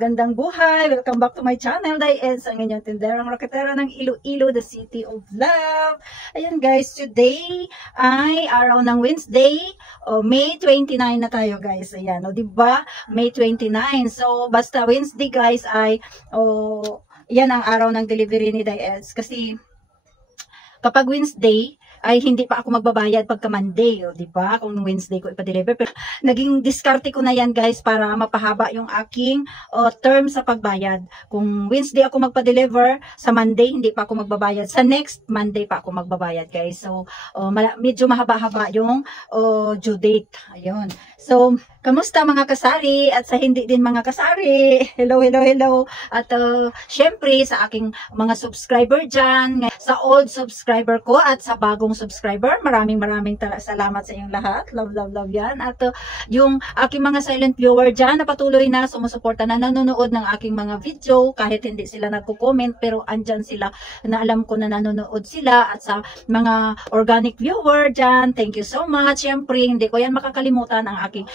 magandang buhay. Welcome back to my channel, Diez, ang inyong tinderang raketera ng Iloilo, the city of love. Ayan guys, today ay araw ng Wednesday, May 29 na tayo guys. Ayan, diba? May 29. So, basta Wednesday guys ay, yan ang araw ng delivery ni Diez. Kasi, kapag Wednesday, ay hindi pa ako magbabayad pagka Monday, di ba? Kung Wednesday ko ipa-deliver. Pero naging diskarte ko na yan guys para mapahaba yung aking term sa pagbayad. Kung Wednesday ako magpa-deliver, sa Monday hindi pa ako magbabayad. Sa next Monday pa ako magbabayad guys. So, medyo mahaba-haba yung due date. Ayun. So, kamusta mga kasari at sa hindi din mga kasari? Hello, hello, hello. At syempre sa aking mga subscriber dyan, sa old subscriber ko at sa bagong subscriber, maraming salamat sa inyong lahat. Love, love, love yan. At yung aking mga silent viewer dyan na patuloy na sumusuporta na nanonood ng aking mga video kahit hindi sila nagko-comment pero andyan sila na alam ko na nanonood sila. At sa mga organic viewer dyan, thank you so much. Syempre, hindi ko yan makakalimutan ang aking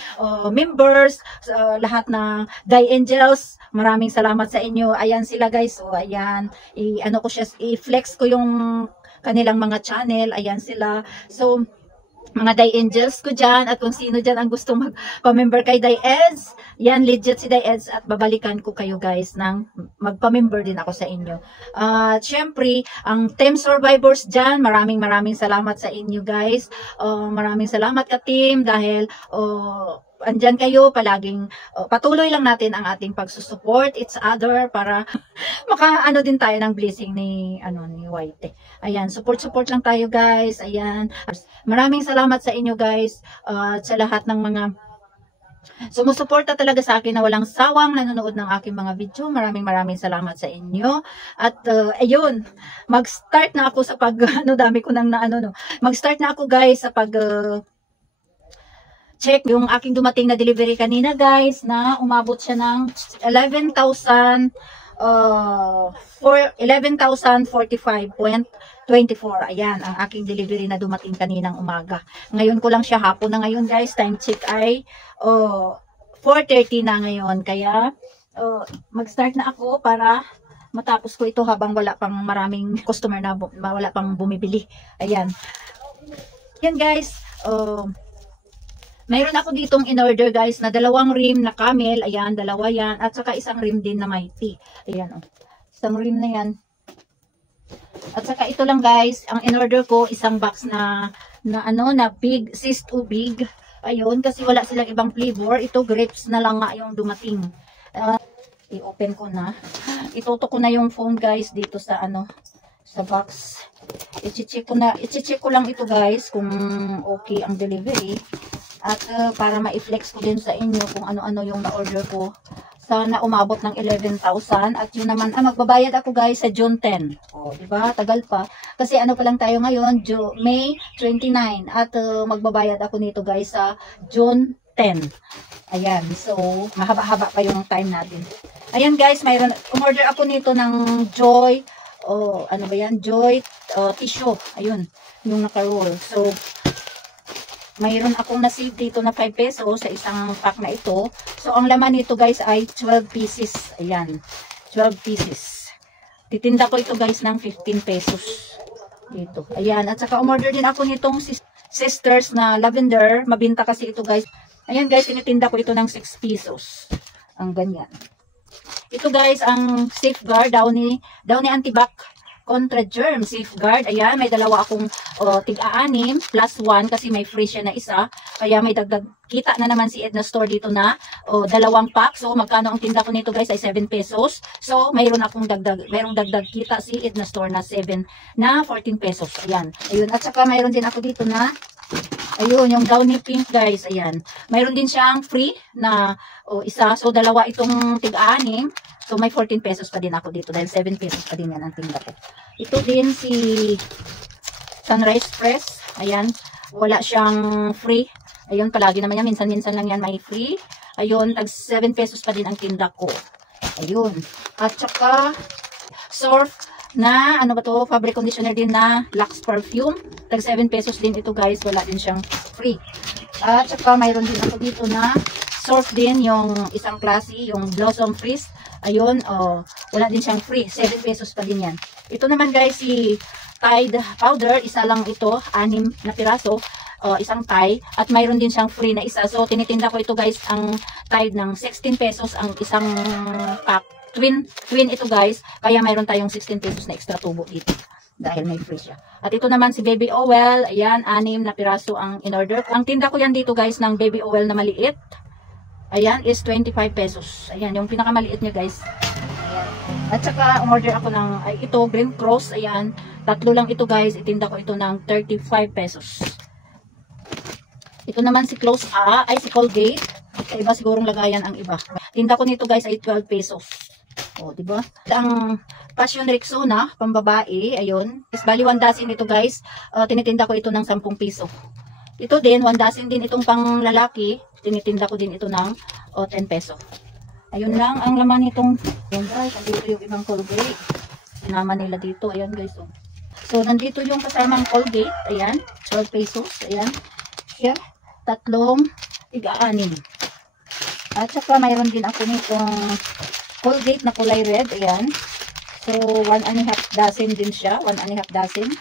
members, lahat ng Die Angels, maraming salamat sa inyo. Ayan sila guys. So, ayan, i-flex ko yung kanilang mga channel. Ayan sila. So, mga Die Angels ko dyan at kung sino dyan ang gusto magpa-member kay Diez, yan, legit si Diez at babalikan ko kayo guys ng magpa-member din ako sa inyo. Syempre, ang team survivors dyan, maraming salamat sa inyo guys. Maraming salamat ka team dahil andyan kayo palaging patuloy lang natin ang ating pagsusupport each other para makaano din tayo ng blessing ni White. Ayan, support lang tayo guys. Ayan. Maraming salamat sa inyo guys at sa lahat ng mga sumusuporta talaga sa akin na walang sawang nanonood ng aking mga video. Maraming salamat sa inyo. At ayun, mag-start na ako sa dami ko nang mag-start na ako guys sa check yung aking dumating na delivery kanina guys na umabot siya ng 11,045.24. Ayan ang aking delivery na dumating kaninang umaga. Ngayon ko lang siya, hapon na ngayon guys. Time check ay 4:30 na ngayon. Kaya mag-start na ako para matapos ko ito habang wala pang maraming customer na wala pang bumibili. Ayan. Yan guys. Mayroon ako ditong in-order guys na 2 rim na camel. Ayan, 2 yan. At saka isang rim din na mighty. Ayan, isang rim na yan. At saka ito lang guys, ang in-order ko, isang box na big, sis to big. Ayun, kasi wala silang ibang flavor. Ito, grapes na lang nga yung dumating. I-open ko na. Itutok ko na yung phone guys dito sa sa box. I-check ko lang ito guys kung okay ang delivery. At para ma-flex ko din sa inyo kung ano-ano yung na-order ko. Sana umabot ng 11,000. At yun naman, magbabayad ako guys sa June 10. Diba? Tagal pa. Kasi pa lang tayo ngayon, May 29. At magbabayad ako nito guys sa June 10. Ayan. So, mahaba-haba pa yung time natin. Ayan guys, umorder ako nito ng Joy. Ano ba yan? Joy tissue. Ayun. Yung naka-roll. So, mayroon akong na-save dito na 5 pesos sa isang pack na ito. So, ang laman nito guys ay 12 pieces. Ayan. 12 pieces. Titinda ko ito guys ng 15 pesos. Dito. Ayan. At saka umorder din ako nitong Sisters na lavender. Mabinta kasi ito guys. Ayan guys, tinitinda ko ito ng 6 pesos. Ang ganyan. Ito guys, ang Safeguard Downy Antibac Contra Germ Safeguard. Ayan, may 2 akong tig-6 plus 1 kasi may free siya na isa. Kaya may dagdag kita na naman si Edna Store dito na 2 pack. So, magkano ang tinda ko nito guys ay 7 pesos. So, mayroong dagdag kita si Edna Store na 14 pesos. Ayan. Ayun. At saka mayroon din ako dito na ayun, yung Downy Pink guys. Ayan. Mayroon din siyang free na isa. So, 2 itong tig-6. So, may 14 pesos pa din ako dito dahil 7 pesos pa din yan ang tinda ko. Ito din si Sunrise Press. Ayan. Wala siyang free. Ayun, palagi naman yan. Minsan-minsan lang yan may free. Ayun, tag 7 pesos pa din ang tinda ko. Ayun. At saka, Surf na, fabric conditioner din na Lux Perfume. Tag 7 pesos din ito guys. Wala din siyang free. At saka, mayroon din ako dito na Surf din yung isang klase, yung Blossom Freeze. Ayun, wala din siyang free. 7 pesos pa din yan. Ito naman guys, si Tide powder, isa lang ito, 6 na piraso. Isang Tide. At mayroon din siyang free na isa. So, tinitinda ko ito guys, ang Tide ng 16 pesos ang isang pack. Twin ito guys. Kaya mayroon tayong 16 pesos na extra tubo dito. Dahil may free siya. At ito naman si baby oil. Ayan, 6 na piraso ang in-order. Ang tinda ko yan dito guys ng baby oil na maliit. Ayan, is 25 pesos. Ayan, yung pinakamaliit niya guys. Ayan. At saka, umorder ako ng, ito, Green Cross. Ayan, 3 lang ito guys. Itinda ko ito ng 35 pesos. Ito naman si Close A, si Colgate. Sa iba sigurong lagayan ang iba. Tinda ko nito guys ay 12 pesos. O, diba? Ang Passion Rexona, pambabae, ayun. Is bali 1 dozen ito guys. Tinitinda ko ito ng 10 piso. Ito din, 1 dozen din itong pang lalaki. Tinitinda ko din ito ng 10 peso. Ayun lang ang laman nitong. Ayan guys, nandito yung ibang Colgate. Sinama nila dito. Ayan guys. So, nandito yung kasamang Colgate. Ayan, 12 pesos. Ayan. Here, 3, 6. At saka mayroon din ako nitong Colgate na kulay red. Ayan. So, 1 and a half dozen din siya. 1 and a half dozen.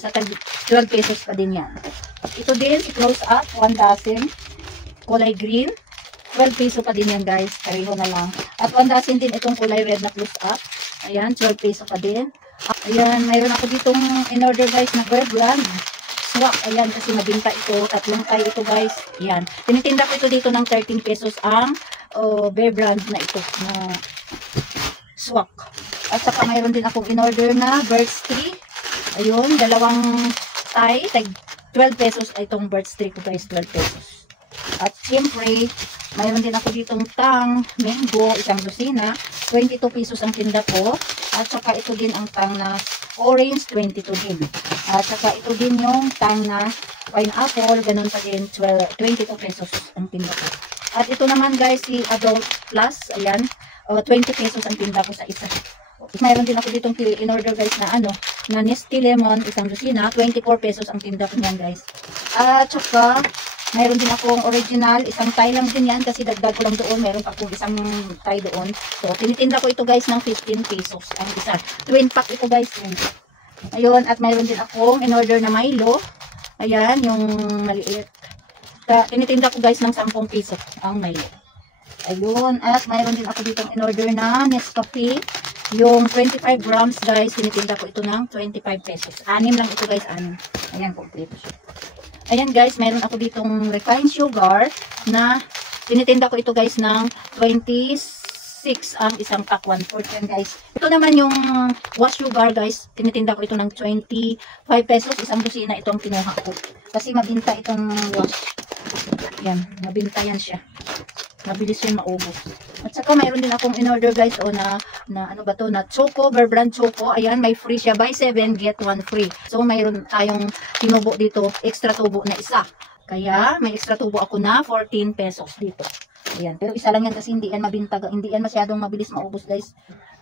Sa 12 pesos pa din yan. Ito din, si Close Up, 1 dozen. Kulay green. 12 peso pa din yan guys. Pareho na lang. At 1 dozen din itong kulay red na Close Up. Ayan, 12 peso pa din. Ayan, mayroon ako ditong in-order guys na Bear Brand. Swak. Ayan, kasi mabinta ito. 3 tayo ito guys. Ayan. Tinitinda ko ito dito ng 13 pesos ang Bear Brand na ito. Na Swak. At saka mayroon din akong in-order na Birds Tree. Ayun, 2 Thai. 12 pesos itong Birds Tree ko guys. 12 pesos. At siyempre, mayroon din ako ditong tang, mango, isang dosina. 22 pesos ang tinda ko. At saka ito din ang tang na orange, 22 din. At saka ito din yung tang na pineapple, ganun pa din, 22 pesos ang tinda ko. At ito naman guys, si Adult Plus, ayan, 20 pesos ang tinda ko sa isa. Mayroon din ako ditong in-order guys na na Nestle Lemon, isang dosina, 24 pesos ang tinda ko niyan guys. At saka, mayroon din akong original, isang Thai lang din yan kasi dagdag ko lang doon, mayroon pa akong isang Thai doon. So, tinitinda ko ito guys ng 15 pesos ang isa. Twin pack ito guys. Yun. Ayun, at mayroon din akong in-order na Milo. Ayan, yung maliit. Tinitinda ko guys ng 10 pesos ang Milo. Ayun, at mayroon din ako ditong in-order na Nescafe. Yung 25 grams guys, tinitinda ko ito ng 25 pesos. 6 lang ito guys, 6. Ayan, complete siya. Ayan guys, mayroon ako ditong refined sugar na tinitinda ko ito guys ng 26 ang isang pack, 1/4 yan guys. Ito naman yung wash sugar guys, tinitinda ko ito ng 25 pesos, isang dosina itong kinuha ko. Kasi mabinta itong wash. Yan, mabinta yan siya. Mabilis yung maubos. At saka mayroon din akong in-order guys na ano ba to, na Choco, Bear Brand Choco. Ayan, may free siya. Buy 7, get 1 free. So mayroon tayong tinubo dito, extra tubo na isa. Kaya may extra tubo ako na 14 pesos dito. Ayan, pero isa lang yan kasi hindi yan mabinta, hindi yan masyadong mabilis maubos guys.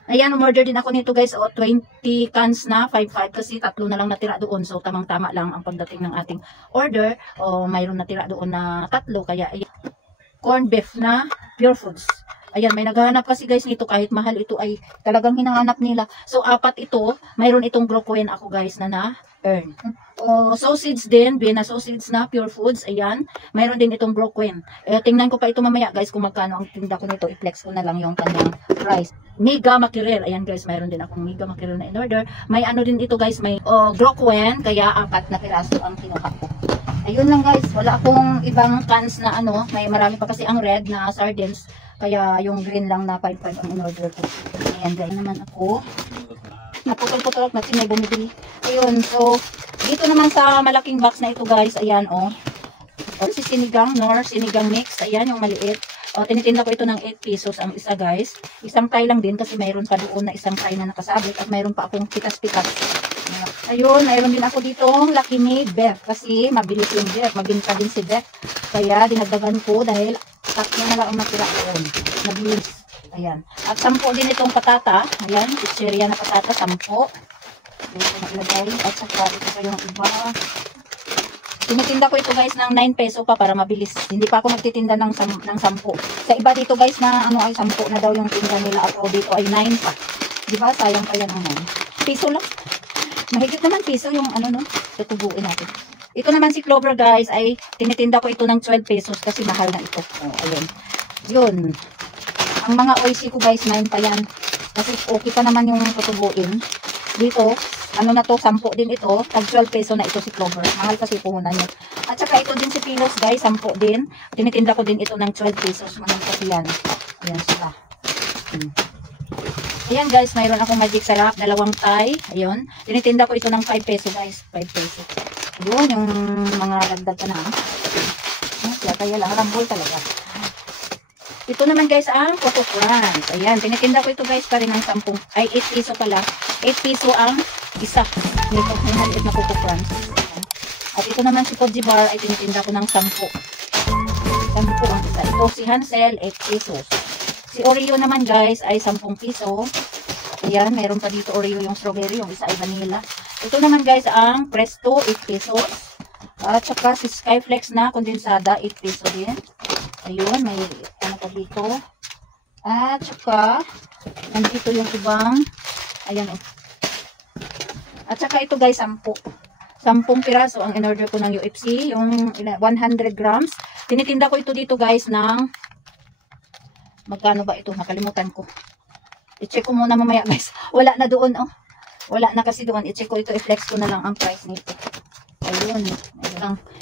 Ayan, umorder din ako nito guys, 20 cans na 5.5 kasi 3 na lang natira doon. So tamang-tama lang ang pagdating ng ating order. Mayroon natira doon na 3, kaya ayan. Corn beef na Pure Foods. Ayan, may naghahanap kasi guys nito, kahit mahal ito ay talagang hinahanap nila. So, 4 ito. Mayroon itong broken ako guys na na-earn. Sausage din, Vienna sausage na Pure Foods. Ayan, mayroon din itong broken. Tingnan ko pa ito mamaya guys kung magkano ang tinda ko nito. I-flex ko na lang yung kanyang price. Mega mackerel. Ayan guys, mayroon din akong mega mackerel na in-order. May ano din ito guys, may broken. Kaya 4 na piraso ang kinuha ko. Ayun lang guys, wala akong ibang cans na may marami pa kasi ang red na sardines, kaya yung green lang na 5.5 ang in-order ko. Ayan guys, naman ako, naputol-putol kasi may bumibili. Ayun, so, dito naman sa malaking box na ito guys, ayan si sinigang nor sinigang mix, ayan yung maliit. Tinitinda ko ito ng 8 pesos ang isa guys. Isang Thai lang din kasi mayroon pa doon na isang Thai na nakasabit at mayroon pa akong pitas-pitas. Ayun, mayroon din ako dito Lucky Me Beef kasi mabilis yung beef, mabinta din si beef. Kaya dinagdagan ko dahil 3 na lang ang natira doon. Mabilis. Ayan. At 10 din itong patata. Ayan, pizzeria na patata, 10. Dito na ilagay. At saka ito pa yung iba. Tinitinda ko ito guys ng 9 peso pa para mabilis. Hindi pa ako magtitinda ng 10. Sa iba dito guys na ano ay 10 na daw yung tinda nila. Ako dito ay 9 pa. Diba? Sayang pa yan ang 9. Piso lang. Mahigit naman piso yung ano no. Tutubuin natin. Ito naman si Clover guys ay tinitinda ko ito ng 12 pesos kasi mahal na ito. Oh, ayun. Yun. Ang mga oishi ko guys 9 pa yan. Kasi okay pa naman yung tutubuin. Dito, ano na to, 10 din ito. Tag 12 peso na ito si Clover. Mahal kasi puhunan nyo. At saka ito din si Pilos guys, 10 din. Tinitinda ko din ito ng 12 pesos. Mahal kasi yan. Ayan sila. Ayan guys, mayroon akong magic sarap. 2 Thai. Ayun. Tinitinda ko ito ng 5 peso guys. 5 peso. Ayun, yung mga dagdag na. Kaya lang, rambol talaga. Ito naman guys ang Coco Crunch. Ayan, tinitinda ko ito guys pa rin ng 10. Ay, 8 peso pala. 8 peso ang isa. Nito, may maliit na Coco Crunch. At ito naman si Koji Bar ay tinitinda ko ng 10. 10 ang isa. Ito si Hansel, 8 pesos. Si Oreo naman guys ay 10 piso. Ayan, meron pa dito Oreo yung strawberry. Yung isa ay vanilla. Ito naman guys ang Presto, 8 pesos. At saka si Skyflex na kondensada, 8 peso din. Ayun, may ano pa dito. At saka, nandito yung ibang, ayan o. At saka ito guys, 10 piraso ang in-order ko ng UFC, yung 100 grams. Tinitinda ko ito dito guys ng, magkano ba ito? Nakalimutan ko. I-check ko muna mamaya guys. Wala na doon oh. Wala na kasi doon. I-check ko ito, i-flex ko na lang ang price nito. Ayun.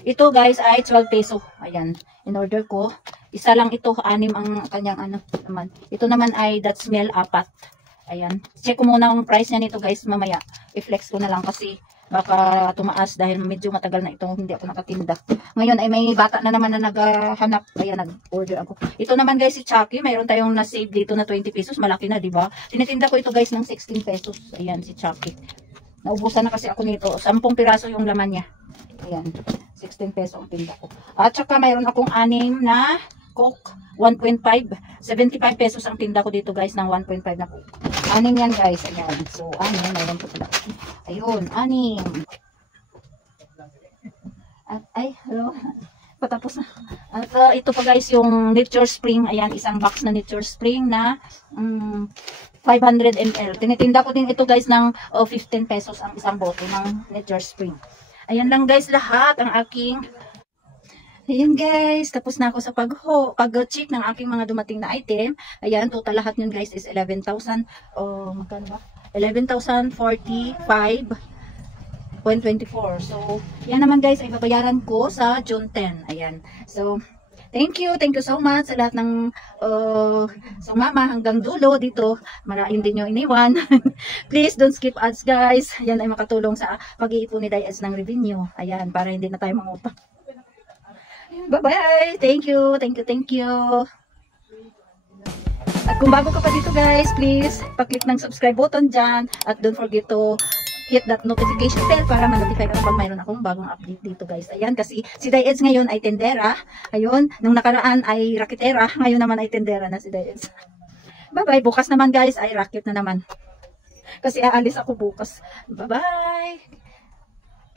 Ito guys ay 12 peso. Ayan. In-order ko. Isa lang ito, 6 ang kanyang ano naman. Ito naman ay that smell 4. Ayan. Check ko muna ang price niya nito guys mamaya. I-flex ko na lang kasi baka tumaas dahil medyo matagal na ito hindi ako nakatinda. Ngayon ay may bata na naman na naghahanap. Ayan, nag-order ako. Ito naman guys si Chucky. Mayroon tayong na-save dito na 20 pesos. Malaki na, diba? Tinitinda ko ito guys ng 16 pesos. Ayan si Chucky. Naubusan na kasi ako nito. 10 piraso yung laman niya. Ayan. 16 peso ang tinda ko. At saka mayroon akong 6 na Coke. 1.5. 75 pesos ang tinda ko dito guys ng 1.5 na Coke. 6 yan guys. Ayan. So, 6. Mayroon po pala. Ayun. 6. At, ay, hello. Patapos na. At ito pa guys yung Nature Spring. Ayan. Isang box na Nature Spring na 500 ml. Tinitinda ko din ito guys ng 15 pesos ang isang bote ng Nature Spring. Ayan lang guys lahat ang aking. Ayan guys, tapos na ako sa pag-check ng aking mga dumating na item. Ayan, total lahat yun guys is 11,000. Magkano ba? 11,045.24. So, yan naman guys ay babayaran ko sa June 10. Ayan. So, thank you so much sa lahat ng sumama hanggang dulo dito. Maraming din yung iniwan. Please don't skip ads guys. Yan ay makatulong sa pag-iipon ni Diaz ng revenue. Ayan, para hindi na tayo mangutang. Bye-bye! Thank you! At kung bago ka pa dito guys, please pa-click ng subscribe button dyan. At don't forget to hit that notification bell para ma-notify ka pag mayroon akong bagong update dito guys. Ayan, kasi si Diaz ngayon ay tendera. Ayun, nung nakaraan ay raketera. Ngayon naman ay tendera na si Diaz. Bye-bye. Bukas naman guys ay racket na naman. Kasi aalis ako bukas. Bye-bye.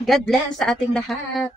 God bless sa ating lahat.